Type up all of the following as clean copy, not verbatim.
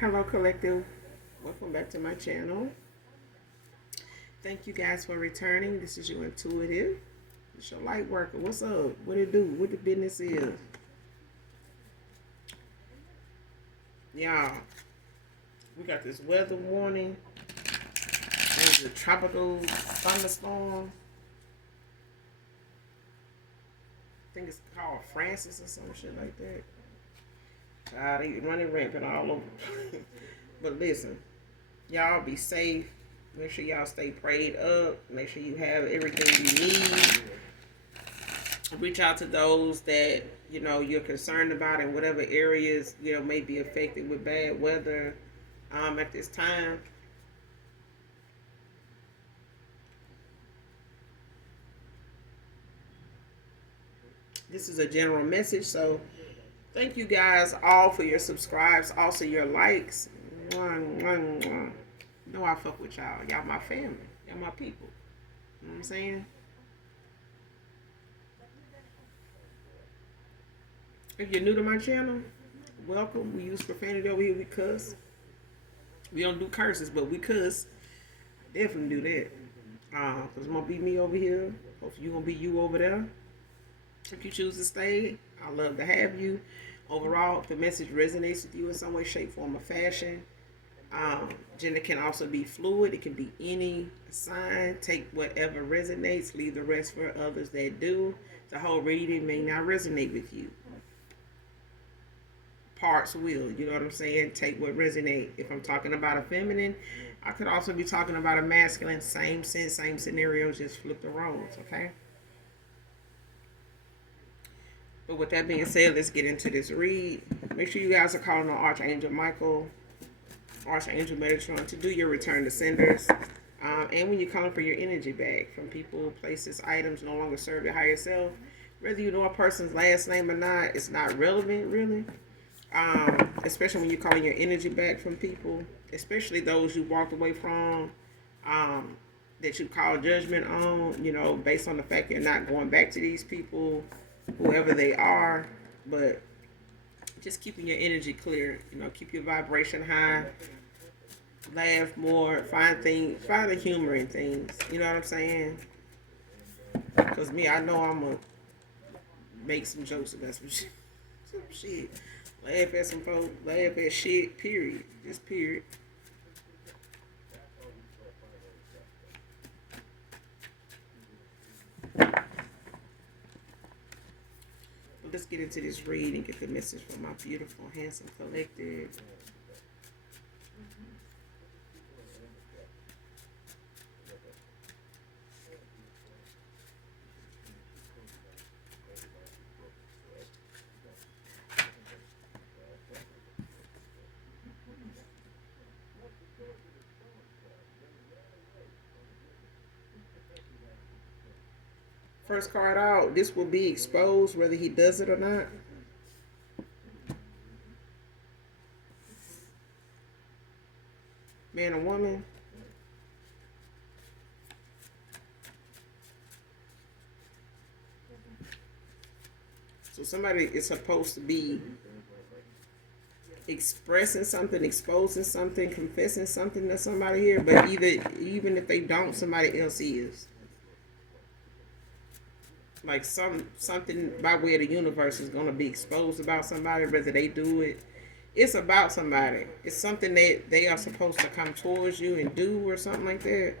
Hello, collective. Welcome back to my channel. Thank you guys for returning. This is your intuitive. It's your light worker. What's up? What it do? What the business is? Y'all, we got this weather warning. There's a tropical thunderstorm. I think it's called Francis or some shit like that. God, they running rampant all over. But listen, y'all be safe. Make sure y'all stay prayed up. Make sure you have everything you need. Reach out to those that you're concerned about in whatever areas may be affected with bad weather at this time. This is a general message, so thank you guys all for your subscribes, also your likes. Mwah, mwah, mwah. You know I fuck with y'all. Y'all my family. Y'all my people. You know what I'm saying? If you're new to my channel, welcome. We use profanity over here. We cuss. We don't do curses, but we cuss. Definitely do that. Cause it's gonna be me over here. Hopefully you gonna be you over there. If you choose to stay, I'd love to have you. Overall, if the message resonates with you in some way, shape, form, or fashion, gender can also be fluid. It can be any sign. Take whatever resonates. Leave the rest for others that do. The whole reading may not resonate with you. Parts will. You know what I'm saying? Take what resonate. If I'm talking about a feminine, I could also be talking about a masculine. Same sense, same scenario, just flip the roles, okay? But with that being said, let's get into this read. Make sure you guys are calling on Archangel Michael, Archangel Metatron to do your return to senders. And when you're calling for your energy back from people, places, items no longer serve your higher self, whether you know a person's last name or not, it's not relevant really. Especially when you're calling your energy back from people, especially those you walked away from, that you call judgment on, based on the fact you're not going back to these people, whoever they are, but just keeping your energy clear, keep your vibration high, laugh more, find the humor in things, you know what I'm saying? Because me, I know I'm gonna make some jokes about some shit. Laugh at some folks, laugh at shit, period. Just period. But let's get into this read and get the message from my beautiful, handsome collective. First card out, this will be exposed whether he does it or not. Man or woman. So somebody is supposed to be expressing something, exposing something, confessing something to somebody here, but even if they don't, somebody else is. Like something by way of the universe is gonna be exposed about somebody, whether they do it. It's about somebody. It's something that they are supposed to come towards you and do or something like that.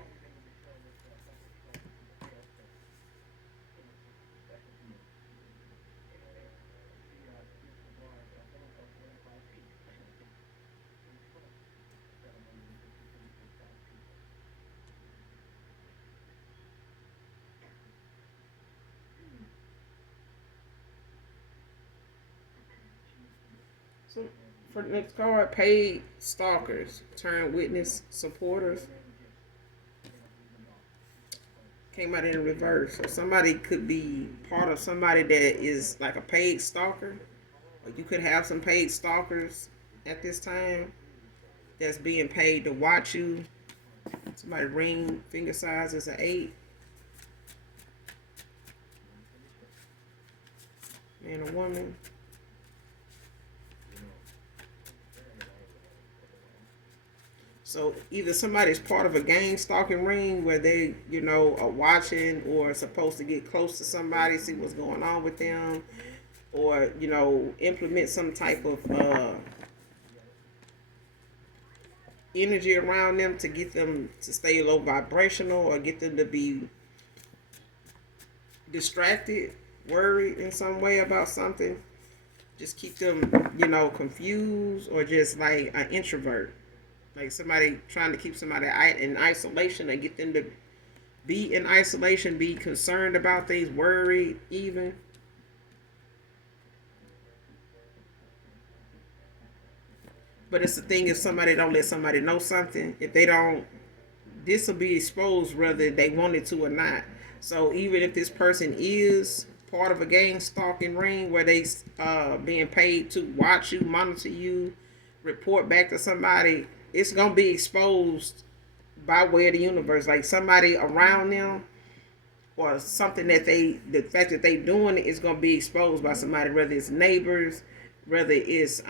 So for the next card, paid stalkers, turn witness supporters. Came out in reverse. So somebody could be part of somebody that is like a paid stalker. Or you could have some paid stalkers at this time that's being paid to watch you. Somebody ring finger size is an 8. Man or woman. So either somebody's part of a gang stalking ring where they, are watching or supposed to get close to somebody, see what's going on with them, or implement some type of energy around them to get them to stay low vibrational or get them to be distracted, worried in some way about something. Just keep them, confused, or just like an introvert. Like somebody trying to keep somebody in isolation and get them to be in isolation, be concerned about things, worried even. But it's the thing, if somebody don't let somebody know something, if they don't, this will be exposed whether they want it to or not. So even if this person is part of a gang stalking ring where they being paid to watch you, monitor you, report back to somebody, it's gonna be exposed by way of the universe. Like somebody around them or something that the fact that they doing it is gonna be exposed by somebody, whether it's neighbors, whether it's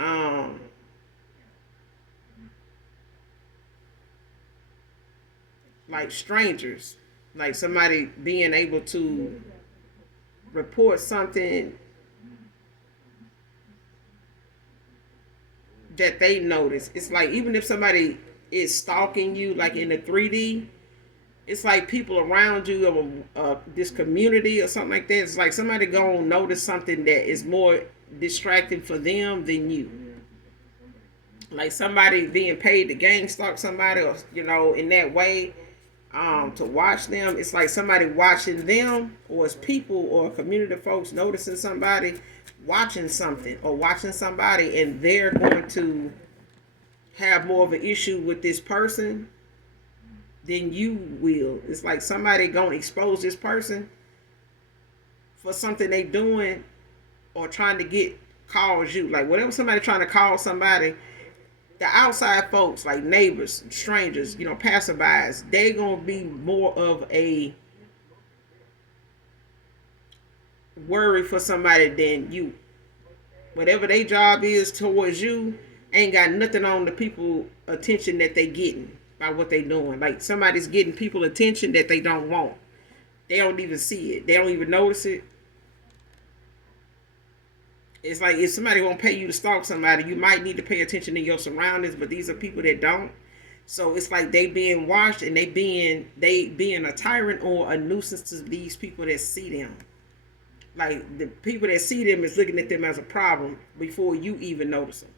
like strangers, like somebody being able to report something that they notice. It's like even if somebody is stalking you, like in the 3D, it's like people around you of this community or something like that. It's like somebody gonna notice something that is more distracting for them than you. Like somebody being paid to gang stalk somebody, or in that way, to watch them. It's like somebody watching them, or it's people or community folks noticing somebody watching something or watching somebody, and they're going to have more of an issue with this person than you will. It's like somebody gonna expose this person for something they doing or trying to get cause you. Like whatever somebody trying to call somebody, the outside folks like neighbors, strangers, passerbys, they gonna be more of a worry for somebody than you. Whatever their job is towards you ain't got nothing on the people attention that they getting by what they doing. Like somebody's getting people attention that they don't want. They don't even see it. They don't even notice it. It's like if somebody won't pay you to stalk somebody, you might need to pay attention to your surroundings, but these are people that don't. So it's like they being watched and they being a tyrant or a nuisance to these people that see them. Like the people that see them is looking at them as a problem before you even notice them.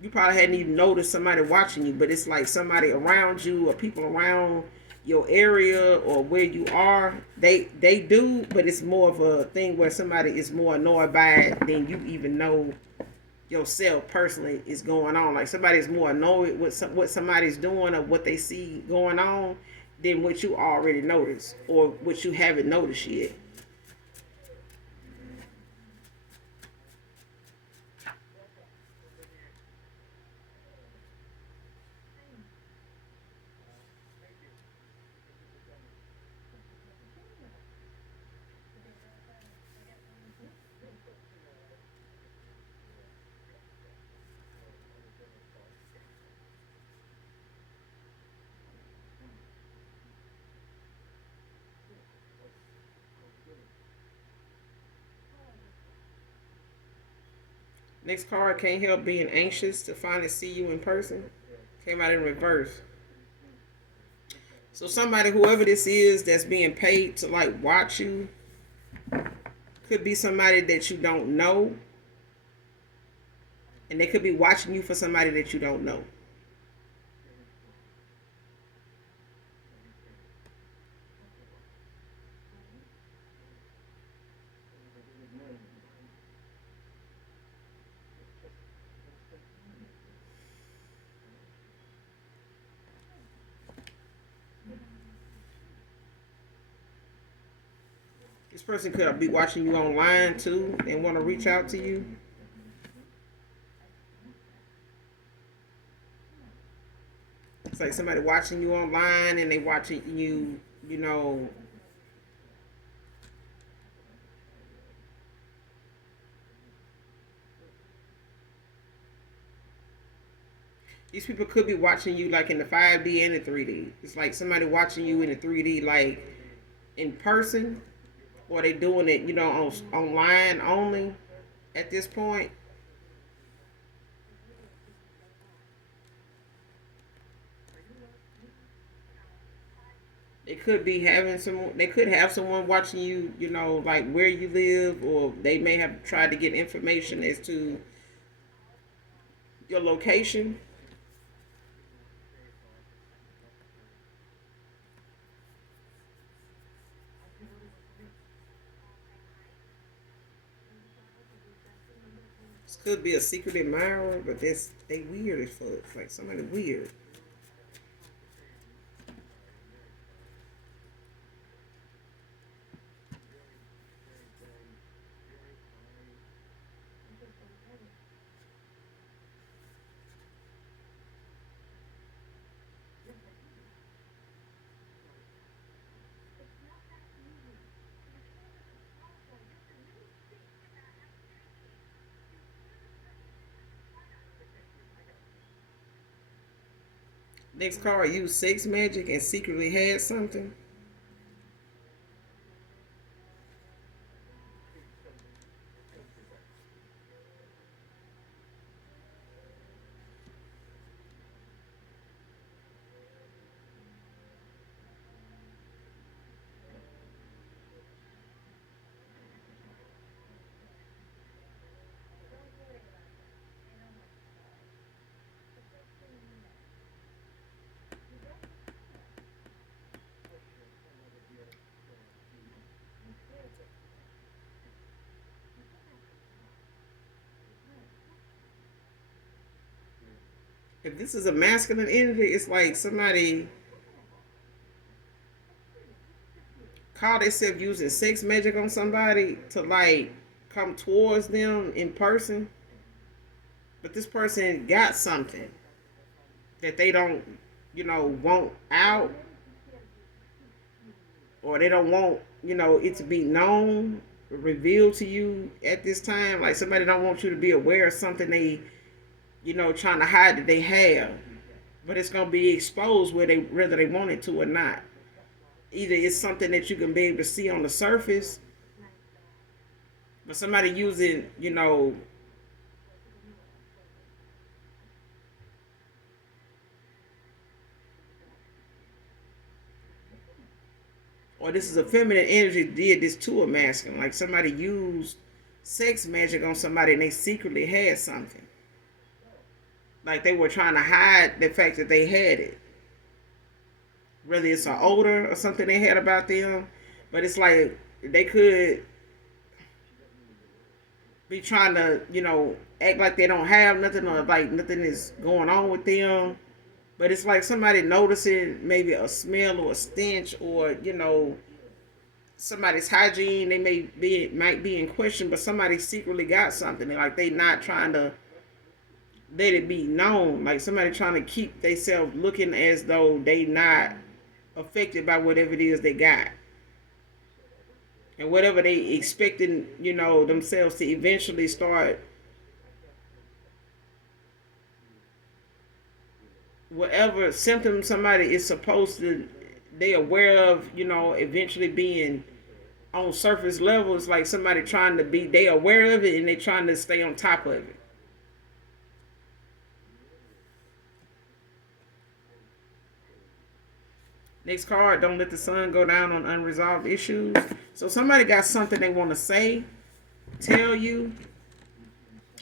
You probably hadn't even noticed somebody watching you, but it's like somebody around you or people around your area or where you are, they do, but it's more of a thing where somebody is more annoyed by it than you even know yourself personally is going on. Like somebody's more annoyed with what somebody's doing or what they see going on than what you already noticed or what you haven't noticed yet. Next card, can't help being anxious to finally see you in person. Came out in reverse. So somebody, whoever this is, that's being paid to like watch you, could be somebody that you don't know, and they could be watching you for somebody that you don't know. This person could be watching you online too and want to reach out to you. It's like somebody watching you online and they watching you, These people could be watching you like in the 5D and the 3D. It's like somebody watching you in the 3D, like in person, or they doing it, online only at this point. They could be having some. They could have someone watching you, like where you live, or they may have tried to get information as to your location. This could be a secret admirer, but they weird as fuck. It's like somebody weird. Next card, use sex magic and secretly had something. If this is a masculine energy, it's like somebody caught themselves using sex magic on somebody to like come towards them in person, but this person got something that they don't, want out, or they don't want, it to be known, revealed to you at this time. Like somebody don't want you to be aware of something they, trying to hide that they have, but it's gonna be exposed whether they want it to or not. Either it's something that you can be able to see on the surface, but somebody using, or this is a feminine energy did this to a masculine. Like somebody used sex magic on somebody and they secretly had something. Like they were trying to hide the fact that they had it. Whether it's an odor or something they had about them, but it's like they could be trying to, act like they don't have nothing or like nothing is going on with them. But it's like somebody noticing maybe a smell or a stench or, somebody's hygiene. They might be in question, but somebody secretly got something. Like they not trying to let it be known. Like somebody trying to keep themselves looking as though they not affected by whatever it is they got. And whatever they expecting, themselves to eventually start, whatever symptoms somebody is supposed to, they aware of, eventually being on surface levels, like somebody trying to be, they aware of it and they trying to stay on top of it. Next card, don't let the sun go down on unresolved issues. So somebody got something they want to say, tell you,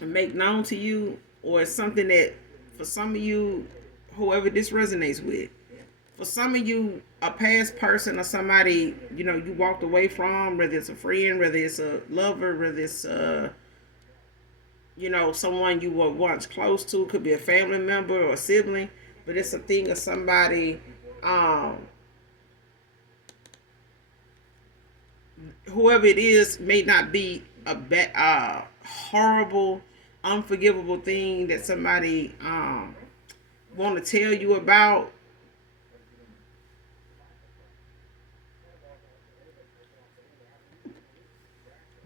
and make known to you, or it's something that for some of you, whoever this resonates with, for some of you, a past person or somebody, you walked away from, whether it's a friend, whether it's a lover, whether it's someone you were once close to, could be a family member or a sibling, but it's a thing of somebody, whoever it is may not be a horrible, unforgivable thing that somebody want to tell you about.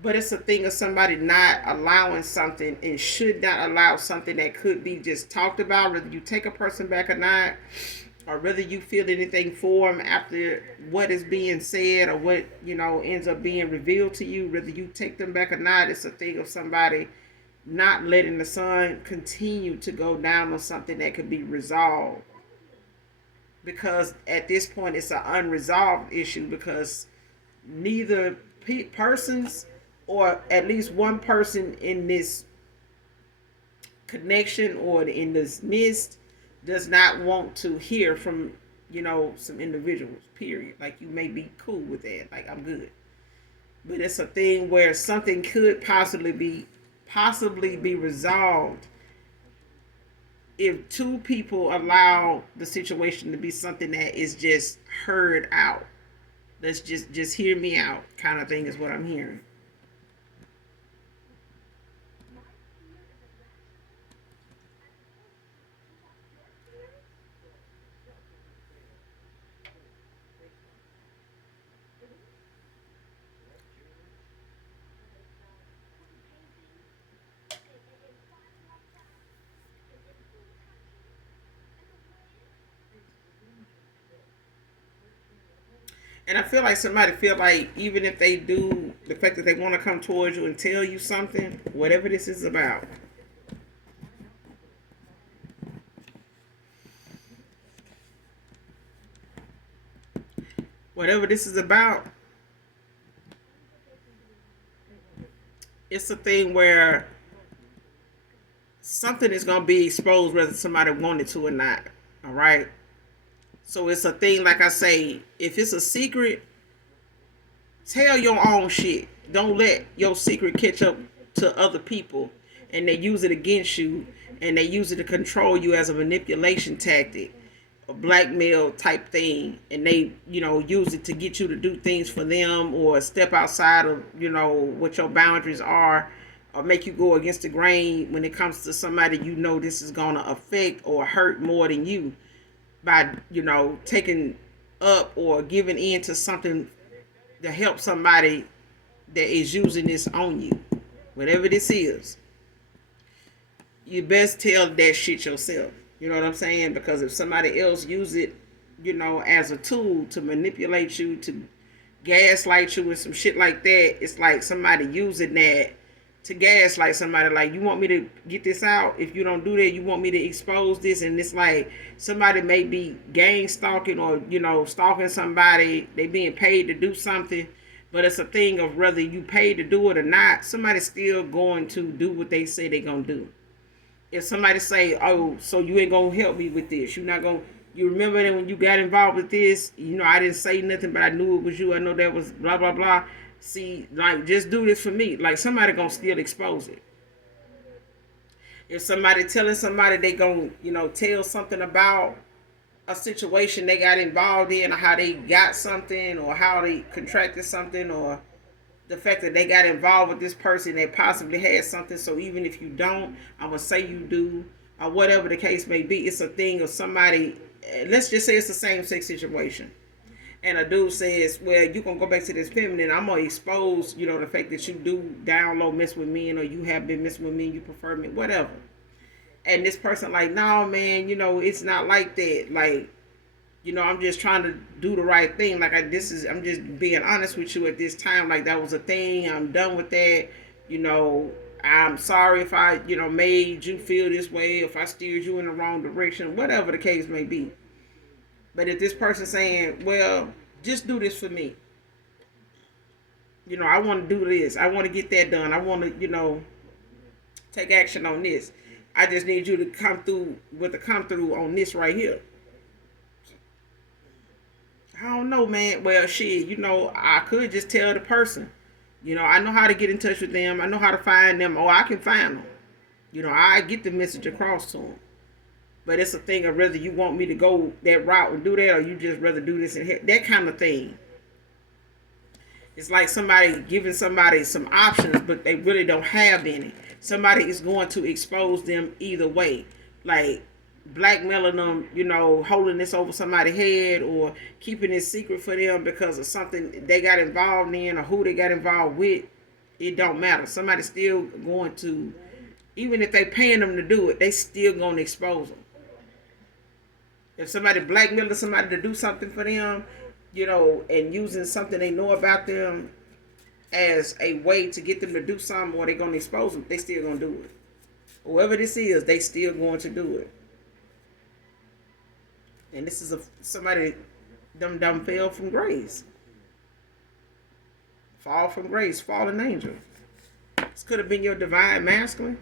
But it's a thing of somebody not allowing something and should not allow something that could be just talked about, whether you take a person back or not, or whether you feel anything for them after what is being said or what, ends up being revealed to you, whether you take them back or not. It's a thing of somebody not letting the sun continue to go down on something that could be resolved. Because at this point, it's an unresolved issue because neither persons, or at least one person in this connection or in this mist, does not want to hear from some individuals, period. Like, you may be cool with that, like, I'm good, but it's a thing where something could possibly be resolved if two people allow the situation to be something that is just heard out. Let's just hear me out kind of thing is what I'm hearing. And I feel like somebody feel like even if they do, the fact that they want to come towards you and tell you something, whatever this is about, whatever this is about, it's a thing where something is going to be exposed whether somebody wanted to or not. All right. So it's a thing, like I say, if it's a secret, tell your own shit. Don't let your secret catch up to other people and they use it against you and they use it to control you as a manipulation tactic, a blackmail type thing, and they, use it to get you to do things for them or step outside of, what your boundaries are, or make you go against the grain when it comes to somebody this is going to affect or hurt more than you by, taking up or giving in to something to help somebody that is using this on you. Whatever this is, you best tell that shit yourself. You know what I'm saying? Because if somebody else use it, as a tool to manipulate you, to gaslight you and some shit like that, it's like somebody using that to gaslight somebody. Like, you want me to get this out? If you don't do that, you want me to expose this? And it's like somebody may be gang stalking or, stalking somebody. They being paid to do something. But it's a thing of whether you paid to do it or not, somebody's still going to do what they say they're going to do. If somebody say, oh, so you ain't going to help me with this, you're not going to, you remember that when you got involved with this, I didn't say nothing, but I knew it was you. I know that was blah, blah, blah. See, like, just do this for me. Like, somebody going to still expose it. If somebody telling somebody they going to, tell something about a situation they got involved in, or how they got something, or how they contracted something, or the fact that they got involved with this person that possibly had something. So even if you don't, I'm going to say you do, or whatever the case may be. It's a thing of somebody, let's just say it's the same sex situation. And a dude says, well, you can go back to this feminine. I'm going to expose, the fact that you do down low mess with men, or you have been messing with men, you prefer me, whatever. And this person like, no, man, it's not like that. Like, I'm just trying to do the right thing. Like, I'm just being honest with you at this time. Like, that was a thing. I'm done with that. I'm sorry if I, made you feel this way, if I steered you in the wrong direction, whatever the case may be. But if this person's saying, well, just do this for me. I want to do this. I want to get that done. I want to, take action on this. I just need you to come through on this right here. I don't know, man. Well, shit, I could just tell the person. I know how to get in touch with them. I know how to find them. Oh, I can find them. I get the message across to them. But it's a thing of whether you want me to go that route and do that, or you just rather do this and that kind of thing. It's like somebody giving somebody some options, but they really don't have any. Somebody is going to expose them either way. Like, blackmailing them, holding this over somebody's head, or keeping it secret for them because of something they got involved in or who they got involved with. it don't matter. Somebody's still going to, even if they paying them to do it, they still going to expose them. If somebody blackmailing somebody to do something for them, and using something they know about them as a way to get them to do something, or they going to expose them, they still going to do it. Whoever this is, they still going to do it. And this is somebody them fell from grace. Fall from grace, fallen angel. This could have been your divine masculine.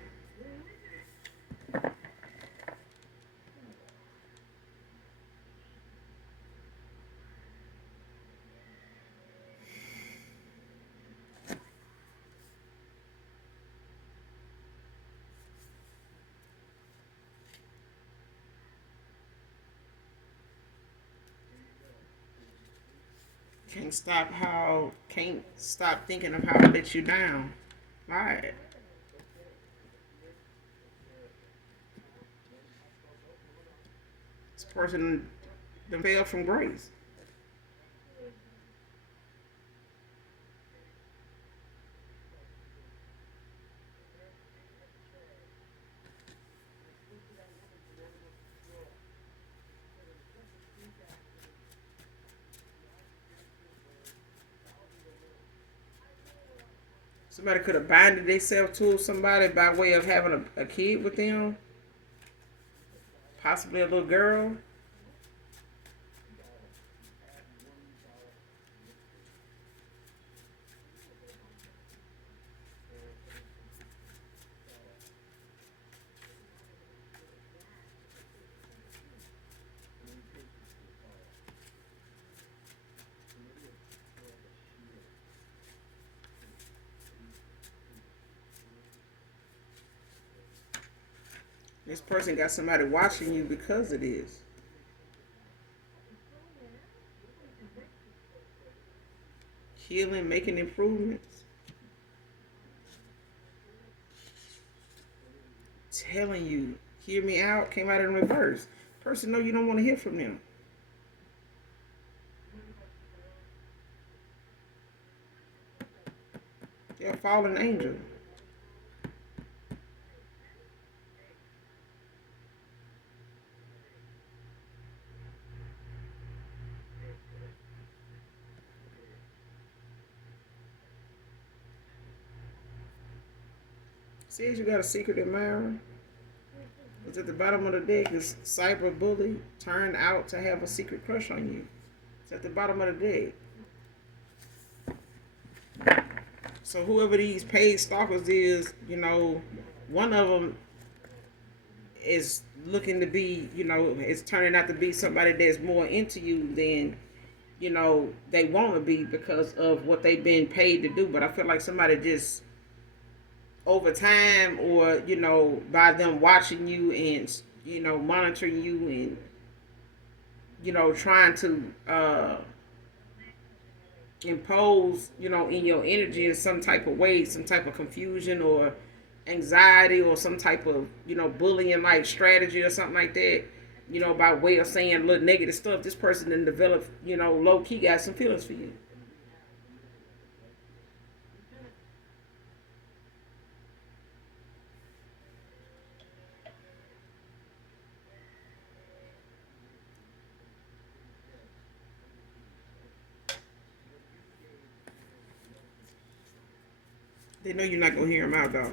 Can't stop thinking of how it let you down. Right. This person them fell from grace. Somebody could have binded themselves to somebody by way of having a kid with them, possibly a little girl. This person got somebody watching you because it is. Healing, making improvements. Telling you, hear me out, came out in reverse. Person know you don't want to hear from them. They're a fallen angel. Says you got a secret admirer. It's at the bottom of the deck. This cyber bully turned out to have a secret crush on you. It's at the bottom of the deck. So whoever these paid stalkers is, one of them is looking to be, is turning out to be somebody that's more into you than, they want to be because of what they've been paid to do. But I feel like somebody just over time, or by them watching you and monitoring you and trying to impose in your energy in some type of way, some type of confusion or anxiety or some type of bullying like strategy or something like that, by way of saying a little negative stuff. This person then develop low key got some feelings for you. They know you're not gonna hear them out though.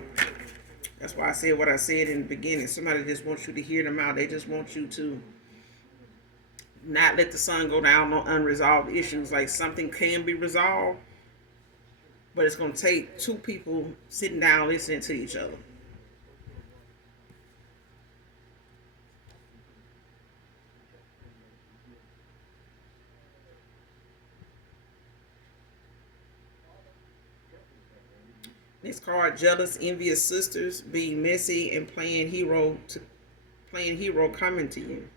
That's why I said what I said in the beginning. Somebody just wants you to hear them out. They just want you to not let the sun go down on unresolved issues. Like something can be resolved, but it's gonna take two people sitting down listening to each other. Next card: jealous, envious sisters, being messy and playing hero coming to you.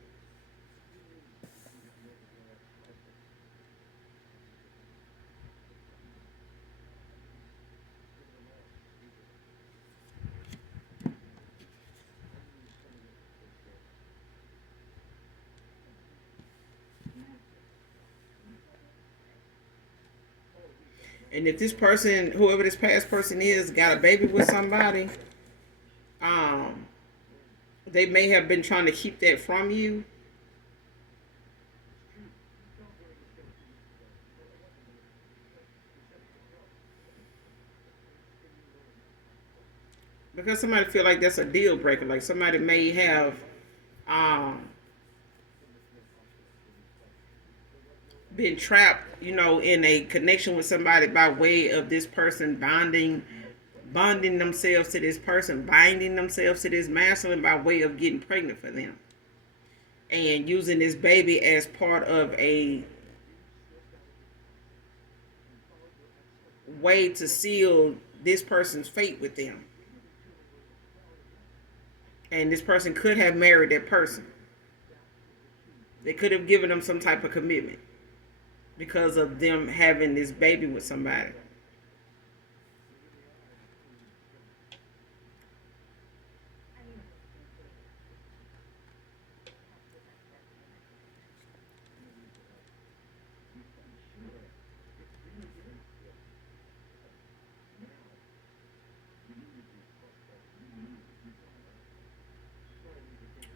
And if this person, whoever this past person is, got a baby with somebody, um, they may have been trying to keep that from you. Because somebody feel like that's a deal breaker. Like somebody may have um, been trapped, in a connection with somebody by way of this person bonding themselves to this person, binding themselves to this masculine by way of getting pregnant for them, and using this baby as part of a way to seal this person's fate with them. And this person could have married that person. They could have given them some type of commitment because of them having this baby with somebody.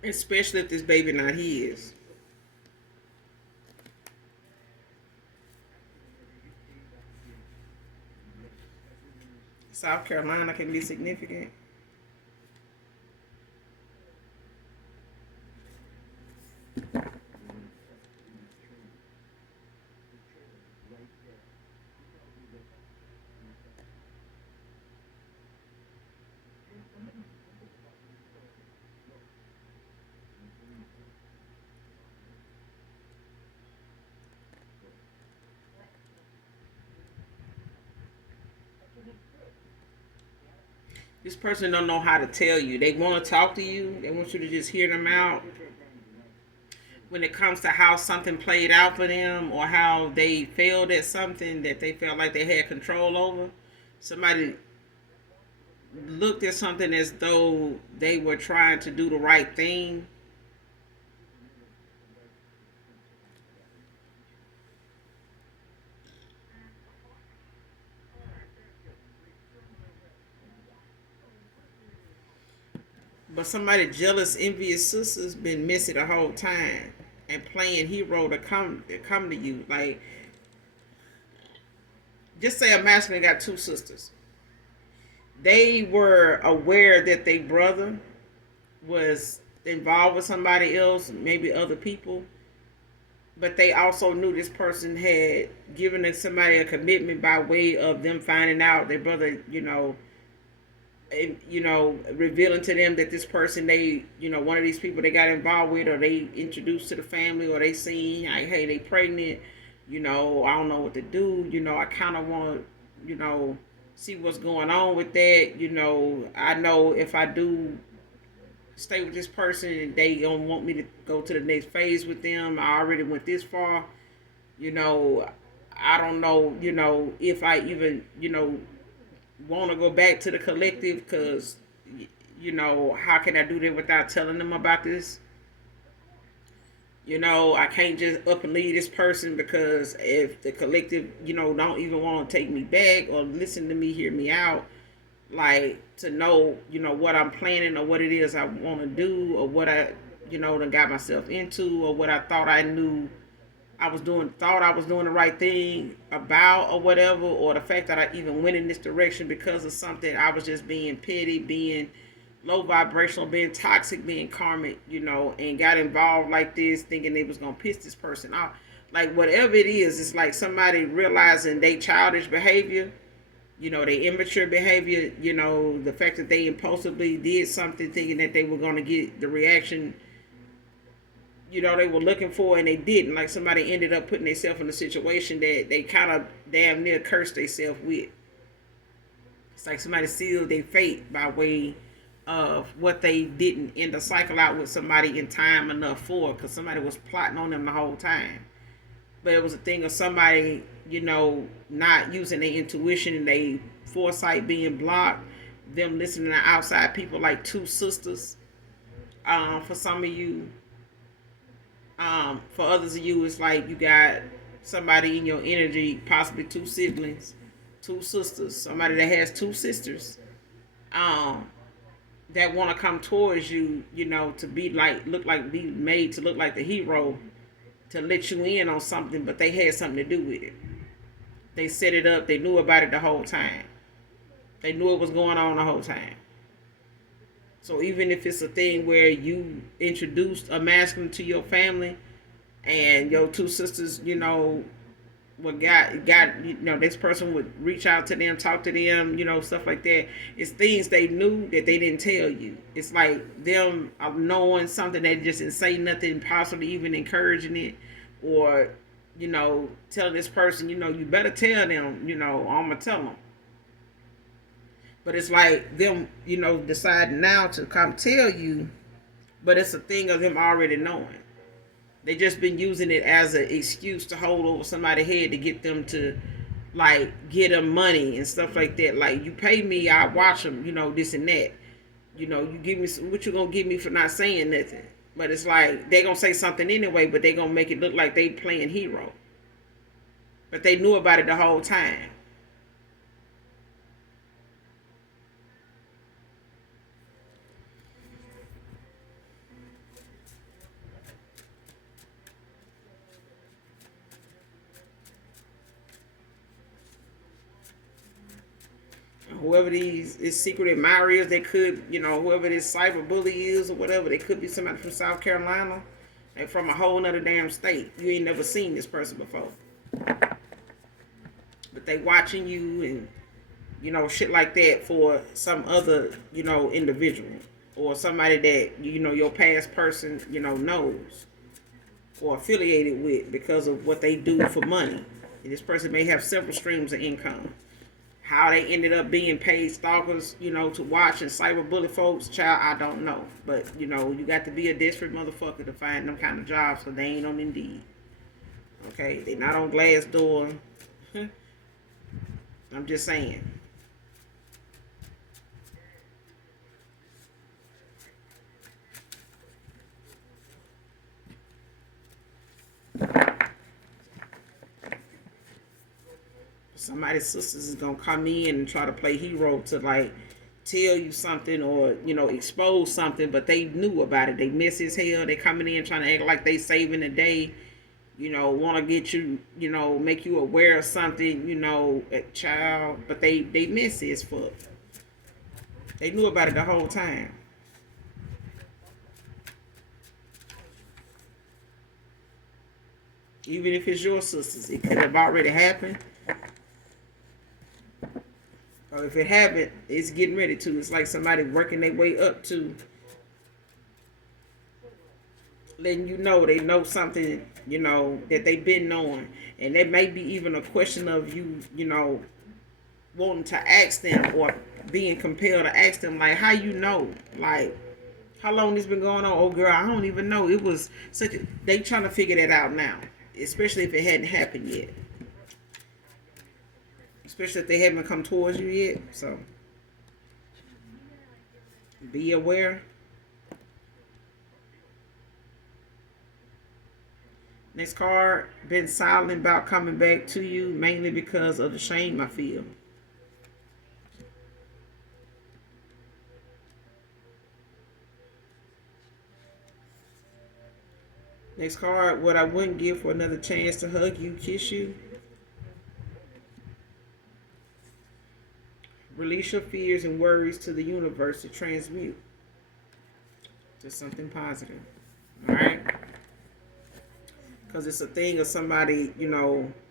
Especially if this baby not his. South Carolina can be significant. This person don't know how to tell you. They want to talk to you. They want you to just hear them out. When it comes to how something played out for them or how they failed at something that they felt like they had control over, somebody looked at something as though they were trying to do the right thing. But somebody jealous, envious sister's been missing the whole time and playing hero to come to you. Like, just say a masculine got two sisters. They were aware that their brother was involved with somebody else, maybe other people, but they also knew this person had given somebody a commitment by way of them finding out their brother, revealing to them that this person one of these people they got involved with or they introduced to the family or they seen like, hey, they pregnant, I don't know what to do, I kind of want, see what's going on with that, I know if I do stay with this person and they don't want me to go to the next phase with them, I already went this far, you know, I don't know, if I even, want to go back to the collective because, how can I do that without telling them about this? I can't just up and leave this person because if the collective, don't even want to take me back or listen to me, hear me out, like to know, what I'm planning or what it is I want to do or what I, done got myself into or what I thought I knew thought I was doing the right thing about or whatever, or the fact that I even went in this direction because of something. I was just being petty, being low vibrational, being toxic, being karmic, and got involved like this, thinking they was gonna piss this person off. Like whatever it is, it's like somebody realizing they childish behavior, they immature behavior, the fact that they impulsively did something thinking that they were gonna get the reaction they were looking for and they didn't. Like somebody ended up putting themselves in a situation that they kind of damn near cursed themselves with. It's like somebody sealed their fate by way of what they didn't end the cycle out with somebody in time enough for, because somebody was plotting on them the whole time. But it was a thing of somebody, not using their intuition and their foresight being blocked, them listening to outside people like two sisters. For some of you, for others of you, it's like you got somebody in your energy, possibly two siblings, two sisters, somebody that has two sisters, um, that want to come towards you, to be like, be made to look like the hero, to let you in on something, but they had something to do with it. They set it up. They knew about it the whole time. They knew it was going on the whole time. So even if it's a thing where you introduced a masculine to your family, and your two sisters, what got this person would reach out to them, talk to them, stuff like that. It's things they knew that they didn't tell you. It's like them knowing something, they just didn't say nothing, possibly even encouraging it, or telling this person, you better tell them, I'm gonna tell them. But it's like them, deciding now to come tell you, but it's a thing of them already knowing. They just been using it as an excuse to hold over somebody's head to get them to, like, get them money and stuff like that. Like, you pay me, I watch them, this and that. You give me what you gonna give me for not saying nothing. But it's like they gonna say something anyway, but they gonna make it look like they playing hero. But they knew about it the whole time. Whoever these secret admirers, they could, whoever this cyber bully is or whatever, they could be somebody from South Carolina and from a whole nother damn state. You ain't never seen this person before. But they watching you and, shit like that for some other, individual. Or somebody that, your past person, knows or affiliated with because of what they do for money. And this person may have several streams of income. How they ended up being paid stalkers, to watch and cyberbully folks, child, I don't know. But, you got to be a desperate motherfucker to find them kind of jobs, because they ain't on Indeed. Okay? They not on Glassdoor. I'm just saying. Somebody's sisters is gonna come in and try to play hero to, like, tell you something or expose something, but they knew about it. They miss as hell. They coming in trying to act like they saving the day. Want to get you, make you aware of something, a child, but they miss it as fuck. They knew about it the whole time. Even if it's your sisters, it could have already happened. Or if it haven't, it's getting ready to. It's like somebody working their way up to letting you know they know something, that they've been knowing. And there may be even a question of you, wanting to ask them or being compelled to ask them, like, how you know? Like, how long this been going on? Oh, girl, I don't even know. It was such a... They trying to figure that out now. Especially if it hadn't happened yet. Especially if they haven't come towards you yet. So, be aware. Next card, been silent about coming back to you, mainly because of the shame I feel. Next card, what I wouldn't give for another chance to hug you, kiss you. Release your fears and worries to the universe to transmute to something positive. Alright? Because it's a thing of somebody,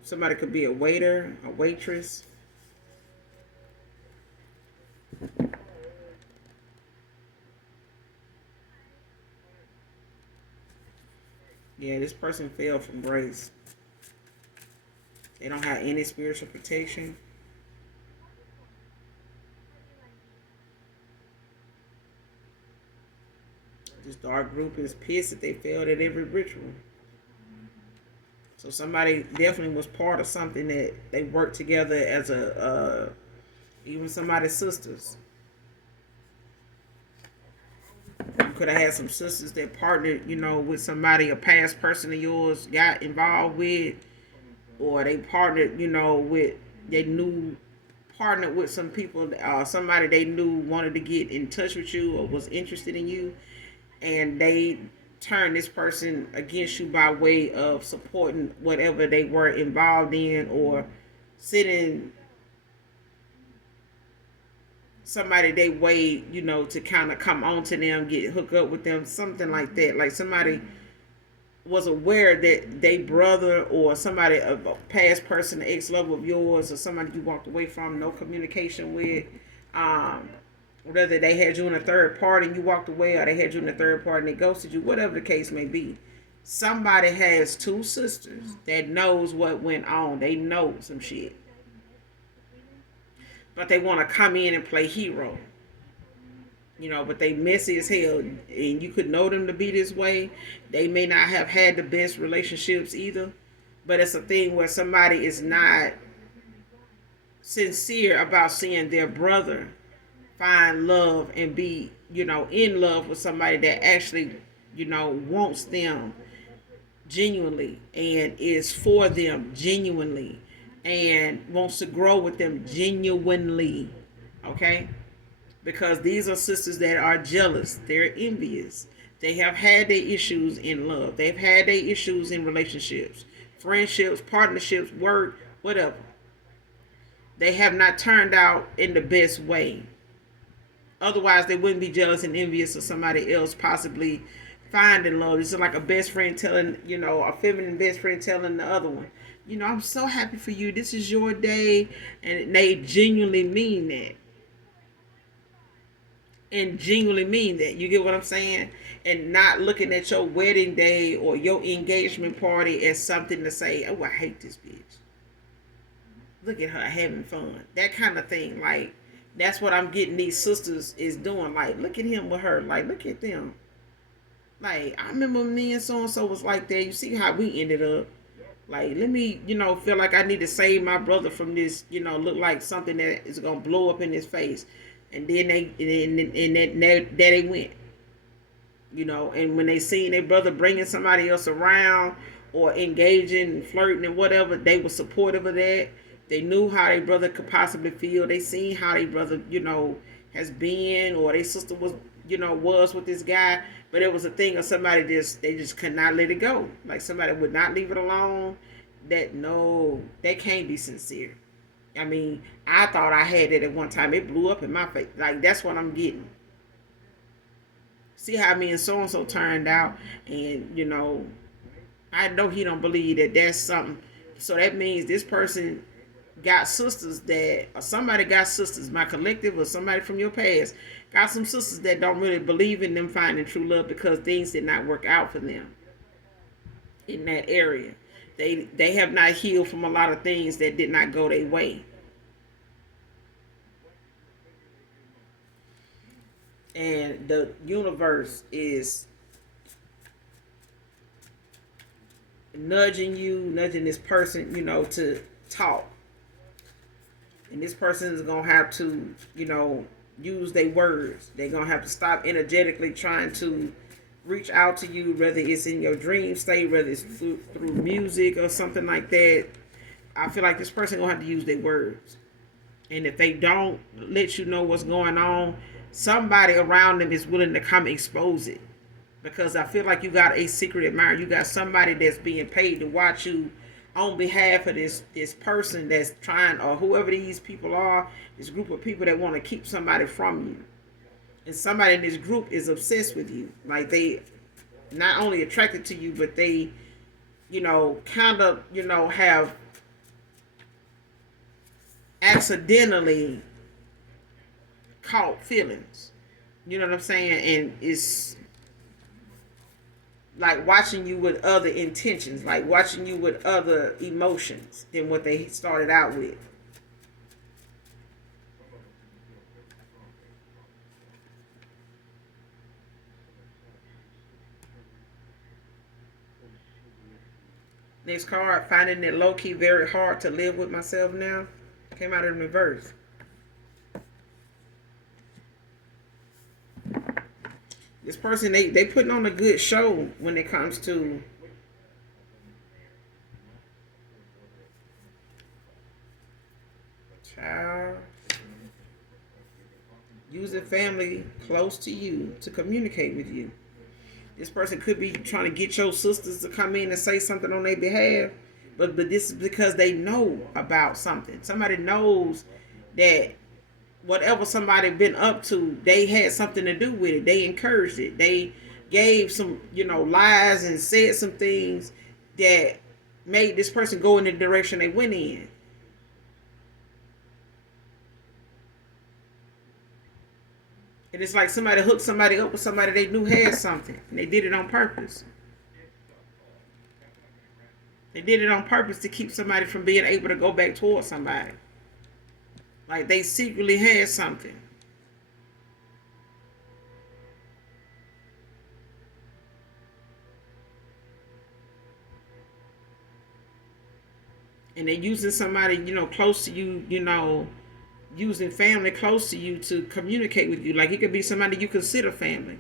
somebody could be a waiter, a waitress. Yeah, this person fell from grace. They don't have any spiritual protection. This dark group is pissed that they failed at every ritual. So somebody definitely was part of something that they worked together as even somebody's sisters. You could have had some sisters that partnered, with somebody, a past person of yours got involved with, or they partnered, with, they knew partnered with some people, somebody they knew wanted to get in touch with you or was interested in you, and they turn this person against you by way of supporting whatever they were involved in, or sitting somebody they way, to kind of come on to them, get hooked up with them, something like that. Like somebody was aware that they brother or somebody, a past person, an ex-lover of yours, or somebody you walked away from, no communication with, whether they had you in a third party and you walked away, or they had you in a third party and they ghosted you, whatever the case may be. Somebody has two sisters that knows what went on. They know some shit. But they want to come in and play hero. But they messy as hell. And you could know them to be this way. They may not have had the best relationships either. But it's a thing where somebody is not sincere about seeing their brother find love and be, in love with somebody that actually, wants them genuinely and is for them genuinely and wants to grow with them genuinely. Okay? Because these are sisters that are jealous. They're envious. They have had their issues in love. They've had their issues in relationships, friendships, partnerships, work, whatever. They have not turned out in the best way. Otherwise, they wouldn't be jealous and envious of somebody else possibly finding love. It's like a best friend telling, a feminine best friend telling the other one, I'm so happy for you. This is your day. And they genuinely mean that. And genuinely mean that. You get what I'm saying? And not looking at your wedding day or your engagement party as something to say, oh, I hate this bitch. Look at her having fun. That kind of thing. Like, that's what I'm getting these sisters is doing. Like, look at him with her. Like, look at them. Like, I remember me and so-and-so was like that. You see how we ended up. Like, let me, feel like I need to save my brother from this, look like something that is going to blow up in his face. And then there they went. And when they seen their brother bringing somebody else around or engaging and flirting and whatever, they were supportive of that. They knew how their brother could possibly feel. They seen how their brother, has been, or their sister was, was with this guy. But it was a thing of somebody they just could not let it go. Like somebody would not leave it alone. They can't be sincere. I mean, I thought I had it at one time. It blew up in my face. Like, that's what I'm getting. See how me and so-and-so turned out. And, I know he don't believe that that's something. So that means this person got sisters or somebody got sisters, my collective or somebody from your past, got some sisters that don't really believe in them finding true love because things did not work out for them in that area. They have not healed from a lot of things that did not go their way. And the universe is nudging this person, to talk. And this person is going to have to, use their words. They're going to have to stop energetically trying to reach out to you, whether it's in your dream state, whether it's through music or something like that. I feel like this person going to have to use their words. And if they don't let you know what's going on, somebody around them is willing to come expose it. Because I feel like you got a secret admirer. You got somebody that's being paid to watch you on behalf of this person that's trying, or whoever these people are, this group of people that want to keep somebody from you. And somebody in this group is obsessed with you. Like, they not only attracted to you, but they, kind of, have accidentally caught feelings. You know what I'm saying? And it's like watching you with other intentions, like watching you with other emotions than what they started out with. Next card, finding it low-key very hard to live with myself now. Came out in reverse. This person, they putting on a good show when it comes to Child. Using family close to you to communicate with you. This person could be trying to get your sisters to come in and say something on their behalf, but this is because they know about something. Somebody knows that whatever somebody been up to, they had something to do with it. They encouraged it. They gave some, lies and said some things that made this person go in the direction they went in. And it's like somebody hooked somebody up with somebody they knew had something. And they did it on purpose. They did it on purpose to keep somebody from being able to go back towards somebody. Like they secretly had something. And they're using somebody, close to you, using family close to you to communicate with you. Like it could be somebody you consider family,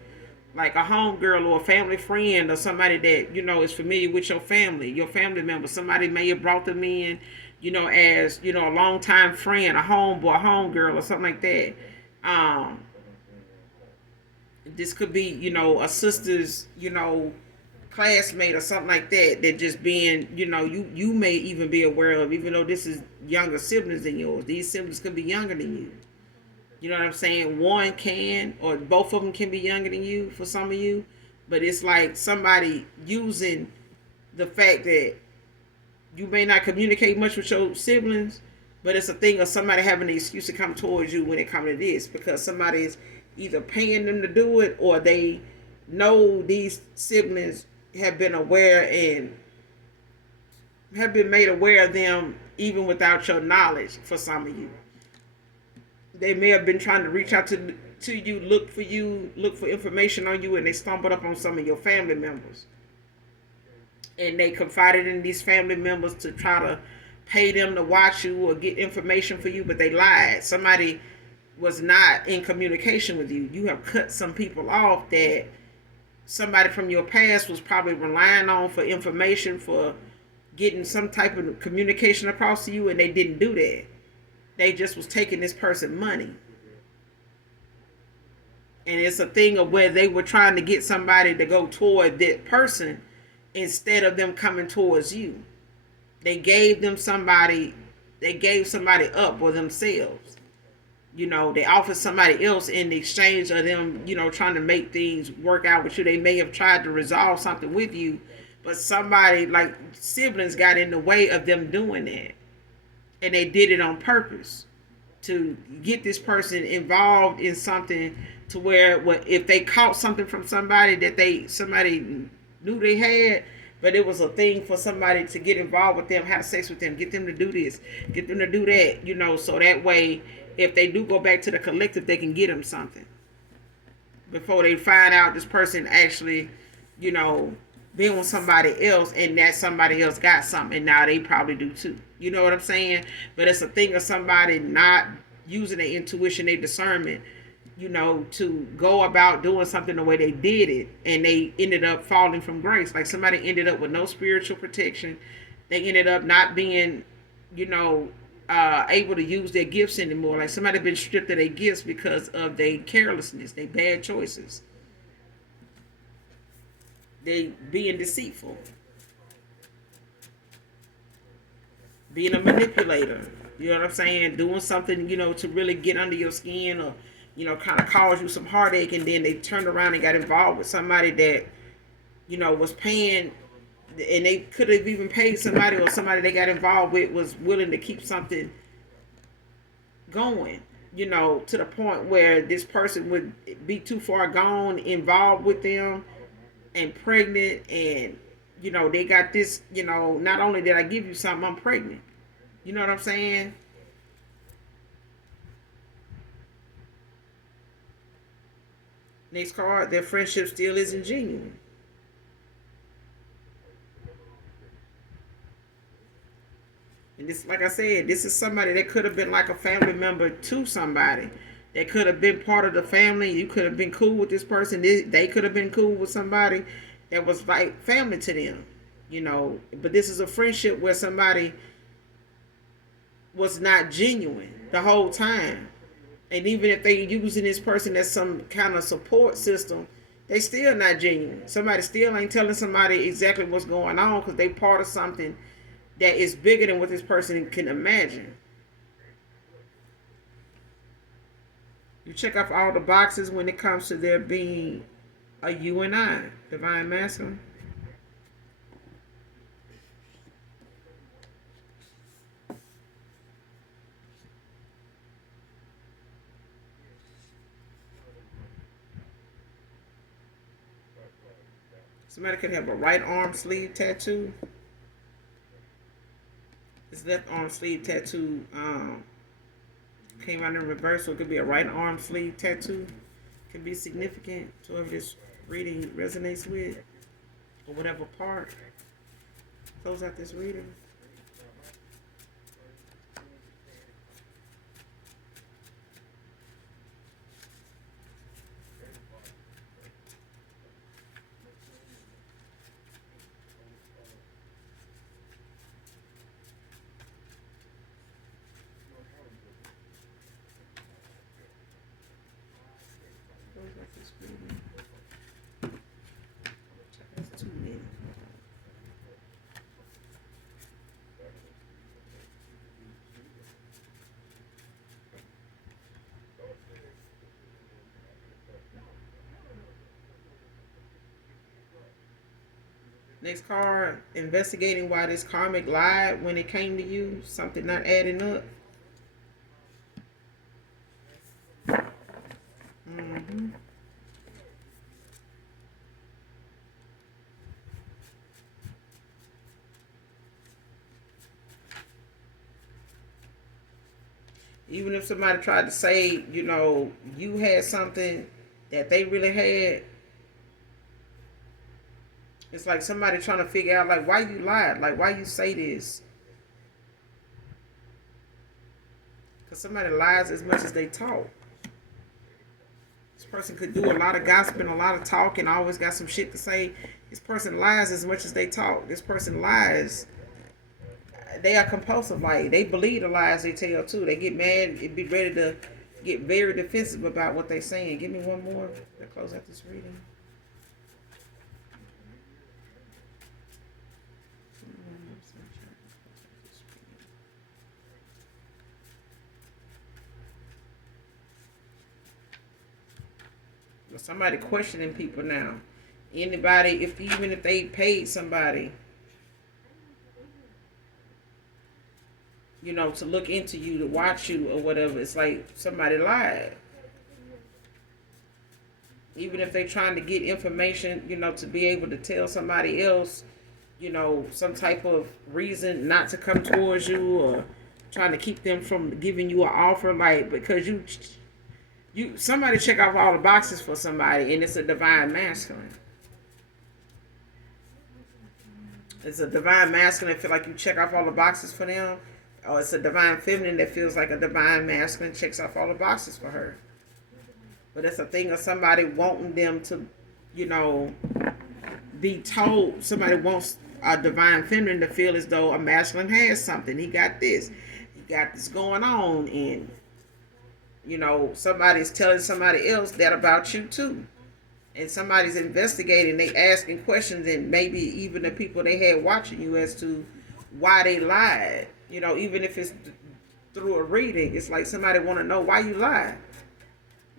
like a homegirl or a family friend or somebody that is familiar with your family member. Somebody may have brought them in, as a longtime friend, a homeboy, a homegirl, or something like that. This could be a sister's classmate or something like that, that just being you may even be aware of, even though this is younger siblings than yours. These siblings could be younger than you. You know what I'm saying? One can, or both of them can be younger than you for some of you. But it's like somebody using the fact that you may not communicate much with your siblings, but it's a thing of somebody having an excuse to come towards you when it comes to this, because somebody is either paying them to do it, or they know these siblings have been aware and have been made aware of them even without your knowledge. For some of you, they may have been trying to reach out to you, look for information on you, and they stumbled up on some of your family members, and they confided in these family members to try to pay them to watch you or get information for you, but they lied. Somebody was not in communication with you. You have cut some people off that somebody from your past was probably relying on for information, for getting some type of communication across to you, and they didn't do that. They just was taking this person money. And it's a thing of where they were trying to get somebody to go toward that person instead of them coming towards you. They gave somebody up or themselves. They offered somebody else in exchange of them, trying to make things work out with you. They may have tried to resolve something with you, but somebody, like siblings, got in the way of them doing that. And they did it on purpose to get this person involved in something to where if they caught something from somebody that somebody knew they had, but it was a thing for somebody to get involved with them, have sex with them, get them to do this, get them to do that, so that way, if they do go back to the collective, they can get them something before they find out this person actually, been with somebody else, and that somebody else got something, and now they probably do too. You know what I'm saying? But it's a thing of somebody not using their intuition, their discernment, to go about doing something the way they did it, and they ended up falling from grace. Like somebody ended up with no spiritual protection. They ended up not being, able to use their gifts anymore. Like somebody been stripped of their gifts because of their carelessness, their bad choices. They being deceitful, being a manipulator. You know what I'm saying? Doing something, to really get under your skin, or kind of cause you some heartache, and then they turned around and got involved with somebody that, was paying, and they could have even paid somebody, or somebody they got involved with was willing to keep something going, to the point where this person would be too far gone, involved with them, and pregnant, and, they got this, not only did I give you something, I'm pregnant. You know what I'm saying? Next card, their friendship still isn't genuine. And this, like I said, this is somebody that could have been like a family member to somebody. That could have been part of the family. You could have been cool with this person. They could have been cool with somebody that was like family to them. But this is a friendship where somebody was not genuine the whole time. And even if they using this person as some kind of support system, they still not genuine. Somebody still ain't telling somebody exactly what's going on because they part of something that is bigger than what this person can imagine. You check off all the boxes when it comes to there being a you and I, divine masculine. Somebody could have a right arm sleeve tattoo. His left arm sleeve tattoo came out in reverse, so it could be a right arm sleeve tattoo. Could be significant to whoever this reading resonates with, or whatever part. Close out this reading. That's 2 minutes. Next card, investigating why this karmic lied when it came to you. Something not adding up. Mm-hmm. Even if somebody tried to say, you had something that they really had, it's like somebody trying to figure out, like, why you lied, like, why you say this. Because somebody lies as much as they talk. This person could do a lot of gossiping, a lot of talking, always got some shit to say. This person lies as much as they talk. This person lies. They are compulsive. Like, they believe the lies they tell too. They get mad and be ready to get very defensive about what they're saying. Give me one more to close out this reading. Somebody questioning people now. Anybody, even if they paid somebody, to look into you, to watch you or whatever, it's like somebody lied. Even if they're trying to get information, to be able to tell somebody else, some type of reason not to come towards you, or trying to keep them from giving you an offer, like, because somebody check off all the boxes for somebody, and it's a divine masculine. It's a divine masculine feel like you check off all the boxes for them, or it's a divine feminine that feels like a divine masculine checks off all the boxes for her. But it's a thing of somebody wanting them to, be told. Somebody wants a divine feminine to feel as though a masculine has something. He got this. He got this going on, and somebody's telling somebody else that about you too. And somebody's investigating, they asking questions, and maybe even the people they had watching you as to why they lied. Even if it's through a reading, it's like somebody want to know why you lied.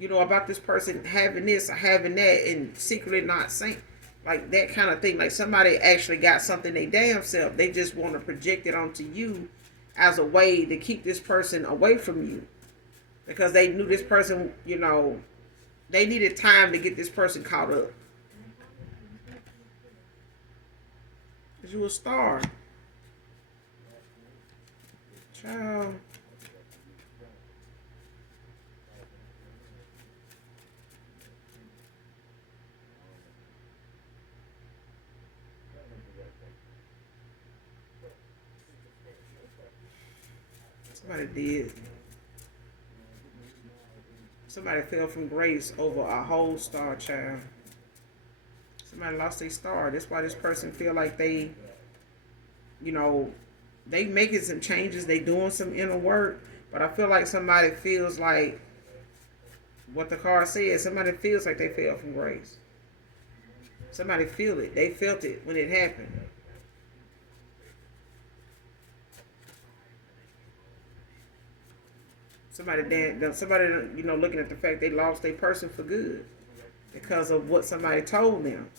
About this person having this or having that, and secretly not saying, like, that kind of thing. Like, somebody actually got something they damn self. They just want to project it onto you as a way to keep this person away from you. Because they knew this person, they needed time to get this person caught up. Because you a star. Child. Somebody did. Somebody fell from grace over a whole star, child. Somebody lost their star. That's why this person feel like they, They making some changes. They doing some inner work. But I feel like somebody feels like what the card says. Somebody feels like they fell from grace. Somebody feel it. They felt it when it happened. Somebody looking at the fact they lost a person for good because of what somebody told them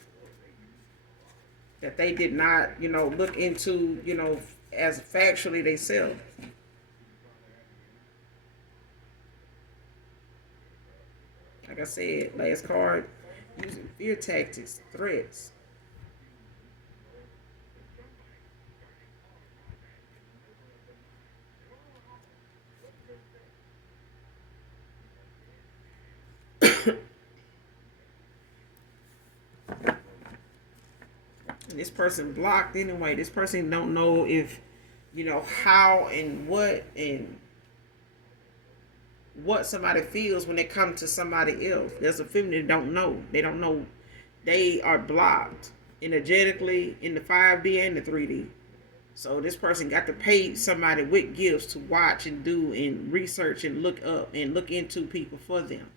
that they did not, look into, as factually they sell. Like I said, last card, using fear tactics, threats. And this person blocked anyway. This person don't know if, how and what somebody feels when they come to somebody else. There's a feeling they don't know. They don't know. They are blocked energetically in the 5D and the 3D. So this person got to pay somebody with gifts to watch and do and research and look up and look into people for them.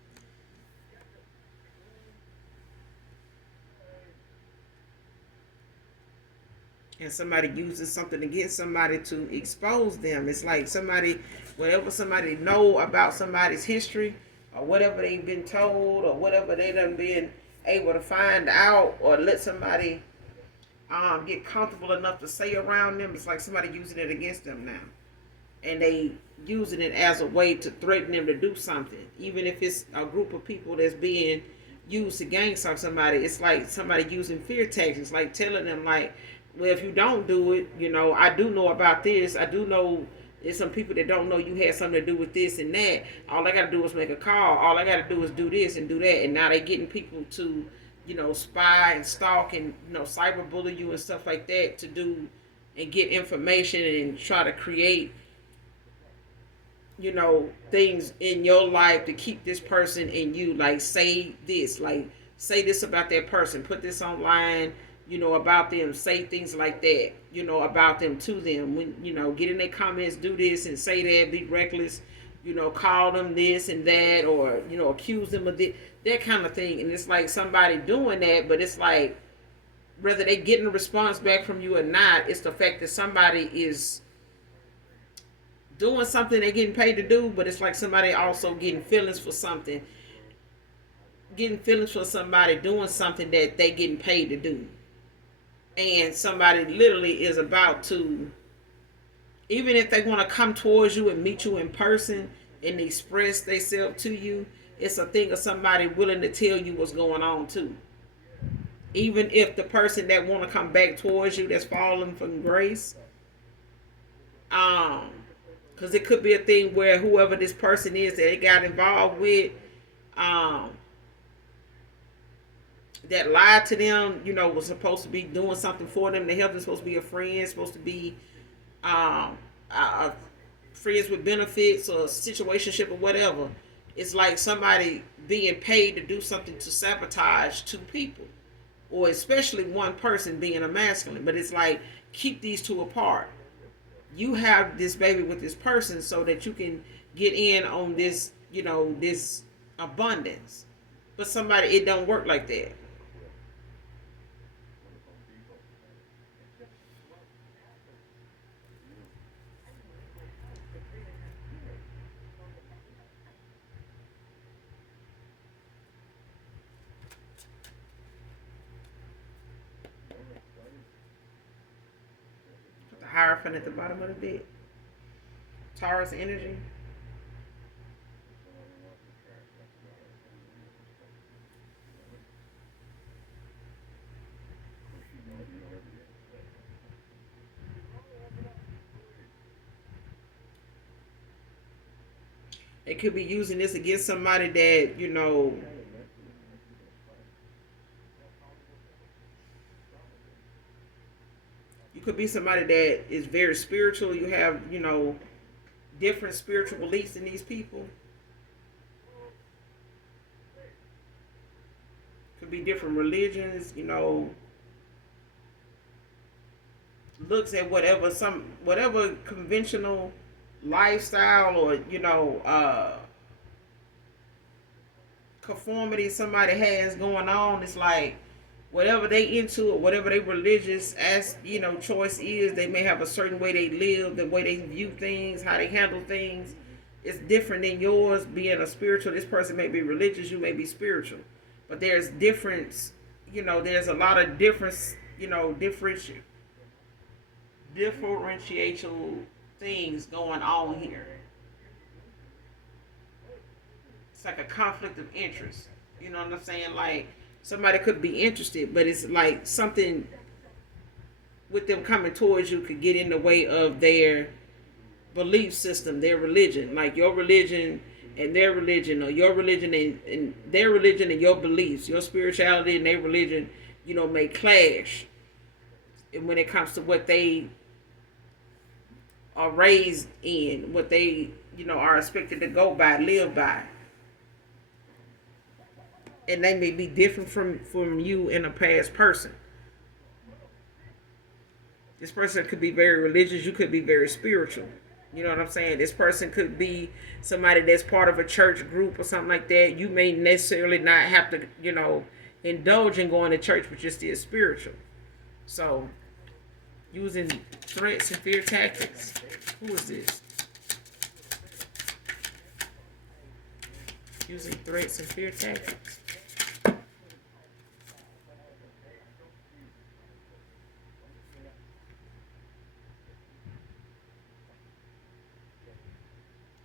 And somebody uses something against somebody to expose them. It's like whatever somebody know about somebody's history, or whatever they've been told, or whatever they done been able to find out, or let somebody get comfortable enough to say around them. It's like somebody using it against them now, and they using it as a way to threaten them to do something, even if it's a group of people that's being used to gangster somebody. It's like somebody using fear tactics, like telling them like, well, if you don't do it, I do know about this. I do know there's some people that don't know you had something to do with this and that. All I got to do is make a call. All I got to do is do this and do that. And now they getting people to, spy and stalk and, cyberbully you and stuff like that to do and get information and try to create, things in your life to keep this person in you. Like say this about that person. Put this online, about them, say things like that, about them to them. When, get in their comments, do this and say that, be reckless, call them this and that, or, accuse them of this, that kind of thing. And it's like somebody doing that, but it's like, whether they getting a response back from you or not, it's the fact that somebody is doing something they're getting paid to do, but it's like somebody also getting feelings for somebody doing something that they getting paid to do. And somebody literally is about to, even if they want to come towards you and meet you in person and express themselves to you, it's a thing of somebody willing to tell you what's going on too. Even if the person that want to come back towards you that's fallen from grace, because it could be a thing where whoever this person is that they got involved with, that lied to them, was supposed to be doing something for them to help them, supposed to be a friend, supposed to be friends with benefits or situationship or whatever. It's like somebody being paid to do something to sabotage two people, or especially one person being a masculine. But it's like, keep these two apart. You have this baby with this person so that you can get in on this, this abundance. But somebody, it don't work like that. Put the Hierophant at the bottom of the deck. Taurus energy. They could be using this against somebody that, you could be somebody that is very spiritual. You have, different spiritual beliefs than these people. Could be different religions, looks at whatever conventional lifestyle or conformity somebody has going on. It's like whatever they into or whatever they religious as choice is, they may have a certain way they live, the way they view things, how they handle things. It's different than yours. Being a spiritual, this person may be religious, you may be spiritual, but there's difference. There's a lot of difference. Differential things going on here. It's like a conflict of interest. You know what I'm saying? Like somebody could be interested, but it's like something with them coming towards you could get in the way of their belief system, their religion. Like your religion and their religion, or your religion and their religion and your beliefs, your spirituality and their religion, may clash. And when it comes to what they are raised in, what they, are expected to go by, live by. And they may be different from you and a past person. This person could be very religious, you could be very spiritual. You know what I'm saying? This person could be somebody that's part of a church group or something like that. You may necessarily not have to, indulge in going to church, but you're still spiritual. So, using threats and fear tactics. Who is this? Using threats and fear tactics.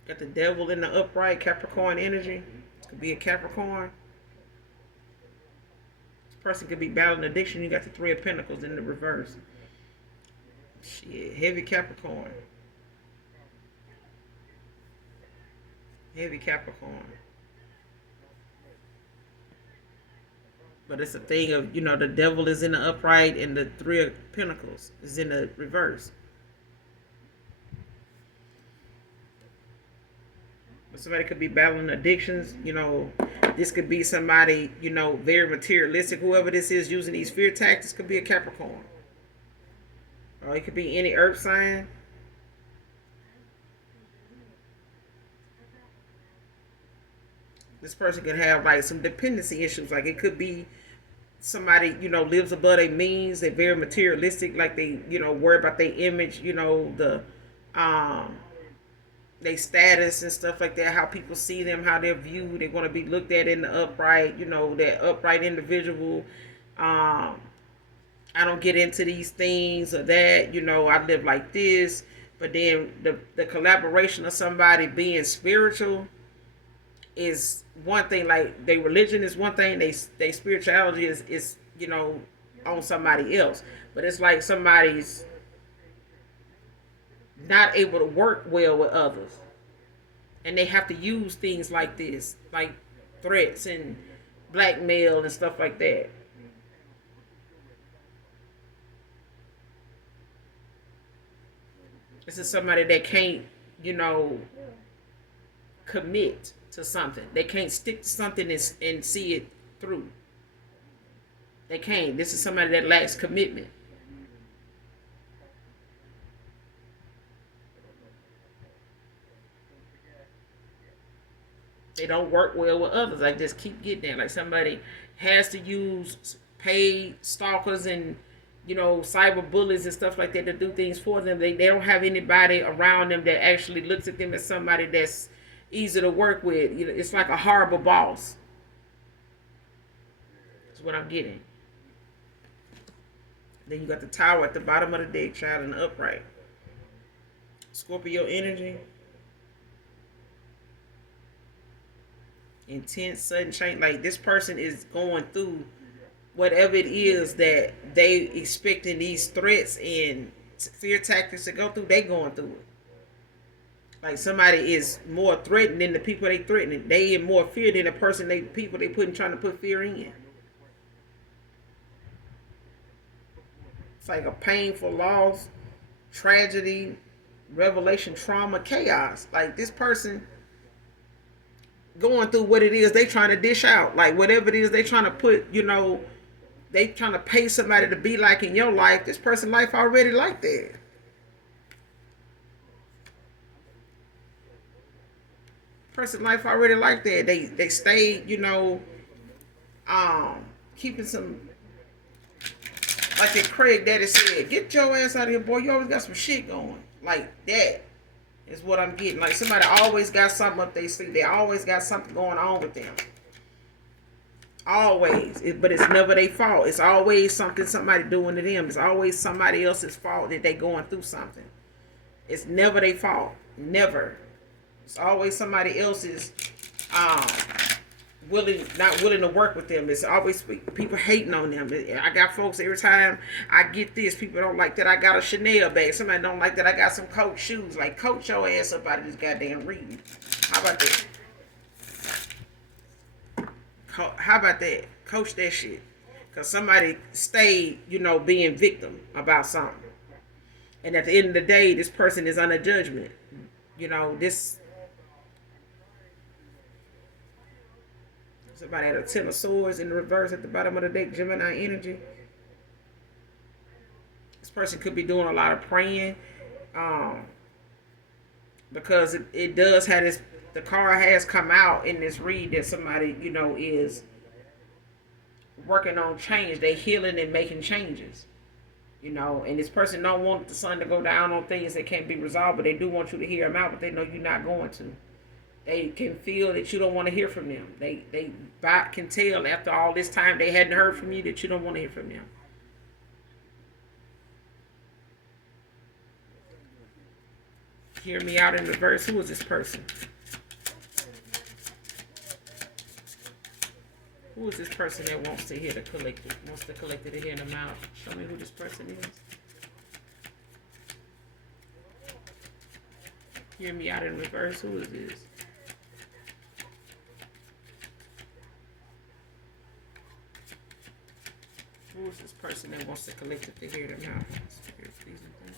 Got the devil in the upright, Capricorn energy. This could be a Capricorn. This person could be battling addiction. You got the Three of Pentacles in the reverse. Shit, heavy Capricorn. Heavy Capricorn. But it's a thing of, the devil is in the upright and the Three of Pentacles is in the reverse. Somebody could be battling addictions. This could be somebody, very materialistic. Whoever this is using these fear tactics could be a Capricorn. Or it could be any earth sign. This person could have like some dependency issues. Like it could be somebody, lives above their means. They're very materialistic. Like they, worry about their image, their status and stuff like that, how people see them, how they're viewed. They're going to be looked at in the upright, that upright individual. I don't get into these things or that, I live like this. But then the collaboration of somebody being spiritual is one thing. Like their religion is one thing, they spirituality is on somebody else. But it's like somebody's not able to work well with others, and they have to use things like this, like threats and blackmail and stuff like that. This is somebody that can't, commit to something. They can't stick to something and see it through. They can't. This is somebody that lacks commitment. They don't work well with others. I just keep getting that. Like somebody has to use paid stalkers and cyber bullies and stuff like that to do things for them. They don't have anybody around them that actually looks at them as somebody that's easy to work with. It's like a horrible boss. That's what I'm getting. Then you got the Tower at the bottom of the deck, child, in the upright. Scorpio energy. Intense, sudden change. Like this person is going through whatever it is that they expecting these threats and fear tactics to go through. They going through it. Like somebody is more threatened than the people they threatening. They in more fear than the people they trying to put fear in. It's like a painful loss, tragedy, revelation, trauma, chaos. Like this person going through what it is they trying to dish out. Like whatever it is they trying to put, they trying to pay somebody to be like in your life. This person's life already like that. Person life already like that. They stay, um, keeping some, like that Craig Daddy said, get your ass out of here, boy. You always got some shit going. Like that is what I'm getting. Like somebody always got something up their sleeve. They always got something going on with them. Always. But it's never their fault. It's always something somebody doing to them. It's always somebody else's fault that they going through something. It's never their fault. Never. It's always somebody else's um not willing to work with them. It's always people hating on them. I got folks every time I get this, people don't like that I got a Chanel bag. Somebody don't like that I got some Coach shoes. Like, coach your ass up out of this goddamn reading. How about that? How about that? Coach that shit. Because somebody stayed, being victim about something. And at the end of the day, this person is under judgment. This somebody had a Ten of Swords in the reverse at the bottom of the deck, Gemini energy. This person could be doing a lot of praying, because it does have this. The card has come out in this read that somebody, is working on change. They healing and making changes, and this person don't want the sun to go down on things that can't be resolved, but they do want you to hear them out, but they know you're not going to. They can feel that you don't want to hear from them. They can tell after all this time they hadn't heard from you that you don't want to hear from them. Hear me out in reverse. Who is this person? Who is this person that wants to hear the collective? Wants the collective to hear them out? Show me who this person is. Hear me out in reverse. Who is this? Who is this person that wants the collective to hear them out? Spirit, please and thank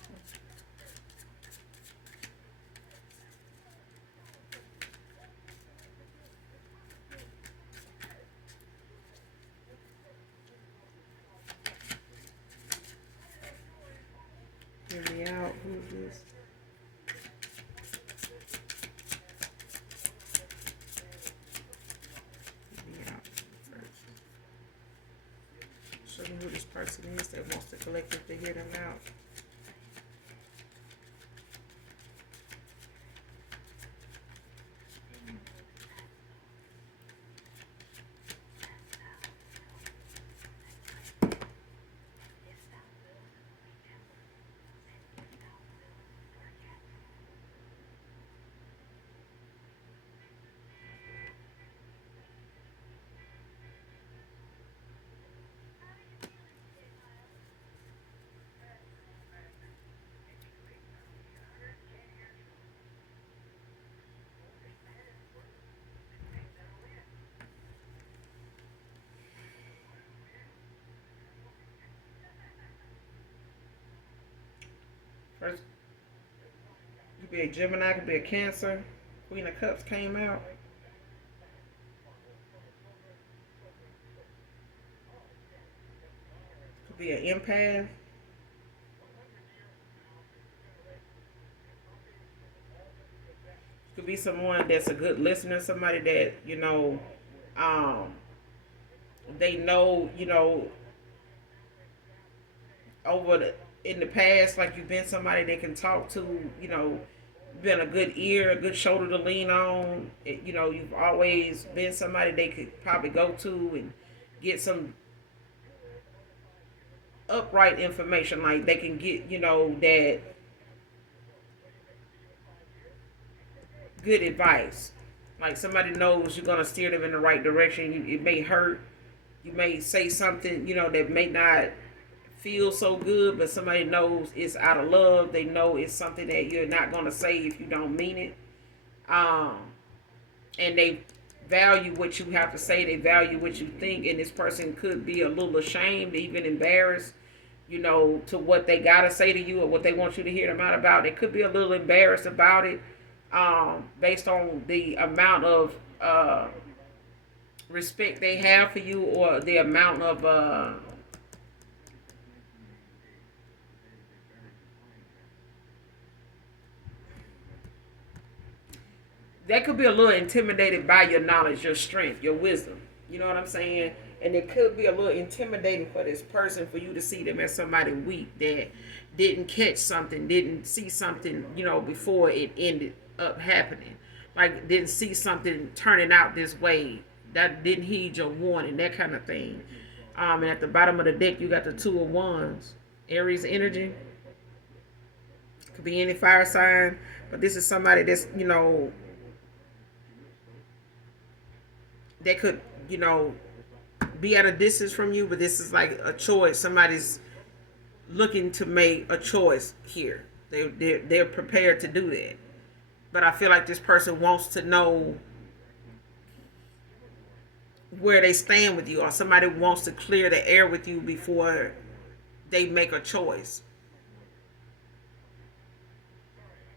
you. Hear me out. Who is this? Hear me out first. Show me who this person is that wants the collective to hear them out. First, could be a Gemini, could be a Cancer. Queen of Cups came out. Could be an empath. Could be someone that's a good listener, somebody that, um, they know, over in the past, like you've been somebody they can talk to, been a good ear, a good shoulder to lean on. You've always been somebody they could probably go to and get some upright information. Like they can get, that good advice. Like somebody knows you're gonna steer them in the right direction. It may hurt. You may say something, that may not feel so good, but somebody knows it's out of love. They know it's something that you're not gonna say if you don't mean it. And they value what you have to say. They value what you think, and this person could be a little ashamed, even embarrassed, to what they gotta say to you or what they want you to hear them out about. They could be a little embarrassed about it, based on the amount of respect they have for you, or the amount of That could be a little intimidated by your knowledge, your strength, your wisdom. You know what I'm saying? And it could be a little intimidating for this person, for you to see them as somebody weak that didn't catch something, didn't see something, before it ended up happening. Like, didn't see something turning out this way, that didn't heed your warning, that kind of thing. And at the bottom of the deck, you got the Two of Wands, Aries energy. Could be any fire sign, but this is somebody that's, that could, be at a distance from you, but this is like a choice. Somebody's looking to make a choice here. They're prepared to do that. But I feel like this person wants to know where they stand with you, or somebody wants to clear the air with you before they make a choice.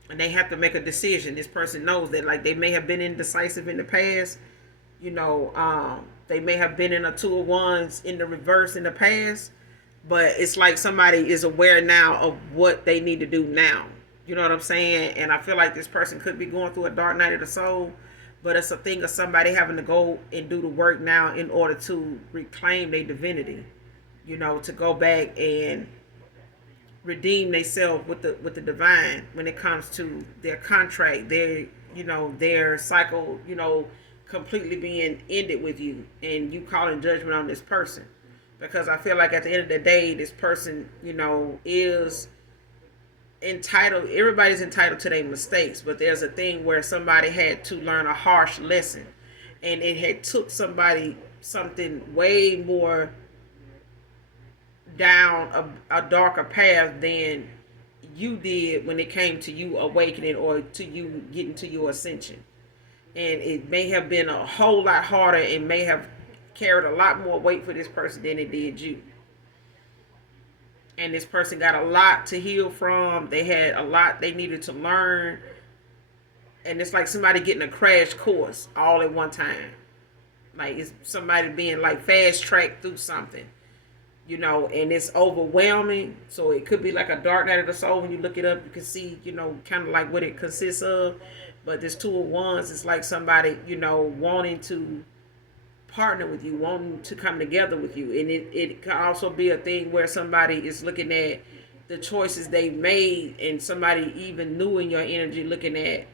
And they have to make a decision. This person knows that, like, they may have been indecisive in the past. They may have been in a Two of Wands in the reverse in the past, but it's like somebody is aware now of what they need to do now. You know what I'm saying? And I feel like this person could be going through a dark night of the soul, but it's a thing of somebody having to go and do the work now in order to reclaim their divinity. To go back and redeem themselves with the divine when it comes to their contract, their cycle, completely being ended with you, and you calling judgment on this person. Because I feel like at the end of the day, this person, is entitled. Everybody's entitled to their mistakes, but there's a thing where somebody had to learn a harsh lesson, and it had took somebody something way more down a darker path than you did when it came to you awakening or to you getting to your ascension. And it may have been a whole lot harder and may have carried a lot more weight for this person than it did you. And this person got a lot to heal from. They had a lot they needed to learn. And it's like somebody getting a crash course all at one time. Like, it's somebody being like fast tracked through something. And it's overwhelming. So it could be like a dark night of the soul. When you look it up, you can see, kind of like what it consists of. But this Two of Wands is like somebody, wanting to partner with you, wanting to come together with you. And it can also be a thing where somebody is looking at the choices they made, and somebody even new in your energy looking at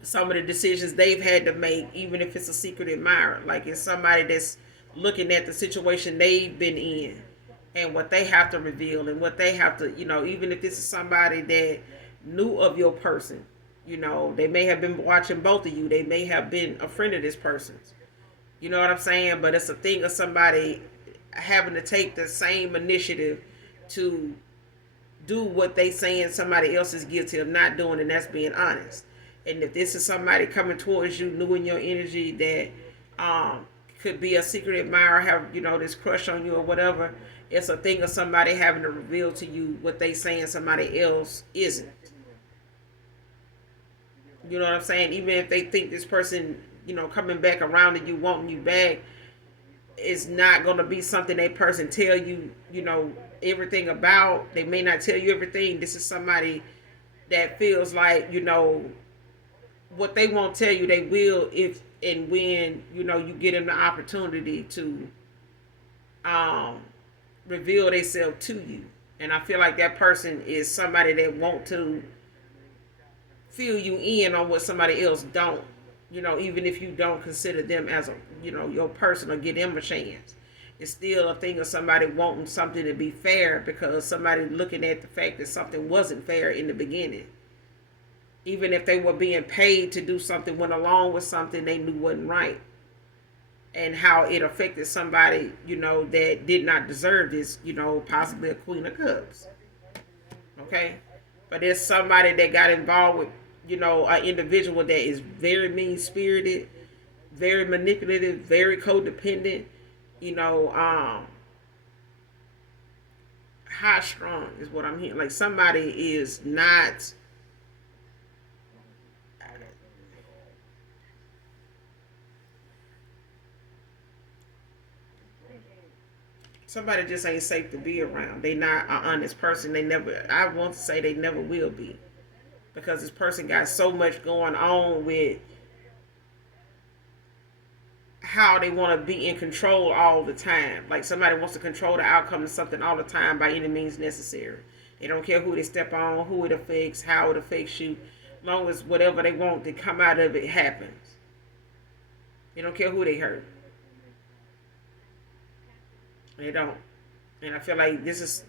some of the decisions they've had to make, even if it's a secret admirer. Like, it's somebody that's looking at the situation they've been in and what they have to reveal and what they have to, even if this is somebody that knew of your person. They may have been watching both of you. They may have been a friend of this person's. You know what I'm saying? But it's a thing of somebody having to take the same initiative to do what they saying somebody else is guilty of not doing, and that's being honest. And if this is somebody coming towards you, new in your energy, that could be a secret admirer, have, this crush on you or whatever, it's a thing of somebody having to reveal to you what they saying somebody else isn't. You know what I'm saying? Even if they think this person, coming back around to you, wanting you back, is not going to be something that person tell you, everything about. They may not tell you everything. This is somebody that feels like, what they won't tell you, they will if and when, you get them the opportunity to reveal themselves to you. And I feel like that person is somebody that want to fill you in on what somebody else don't, even if you don't consider them as a, your person, or give them a chance. It's still a thing of somebody wanting something to be fair, because somebody looking at the fact that something wasn't fair in the beginning. Even if they were being paid to do something, went along with something they knew wasn't right. And how it affected somebody, that did not deserve this, possibly a Queen of Cups. Okay? But there's somebody that got involved with, an individual that is very mean-spirited, very manipulative, very codependent, high-strung is what I'm hearing. Like, somebody is not... Somebody just ain't safe to be around. They not an honest person. They never, I want to say they never will be. because this person got so much going on with how they want to be in control all the time. Like somebody wants to control the outcome of something all the time by any means necessary. They don't care who they step on, who it affects, how it affects you. As long as whatever they want to come out of it happens. They don't care who they hurt. They don't. And I feel like this is,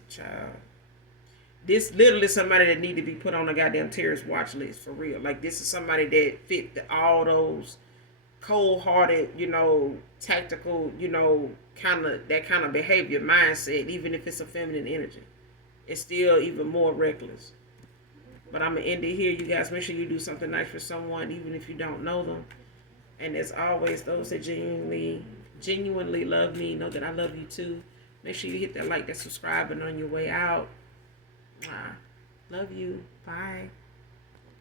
this literally somebody that need to be put on a goddamn terrorist watch list for real. Like this is somebody that fit all those cold-hearted, tactical, that kind of behavior, mindset. Even if it's a feminine energy, it's still even more reckless. But I'm gonna end it here. You guys, make sure you do something nice for someone, even if you don't know them. And as always, those that genuinely love me know that I love you too. Make sure you hit that like, that subscribe, and on your way out. Love you. Bye.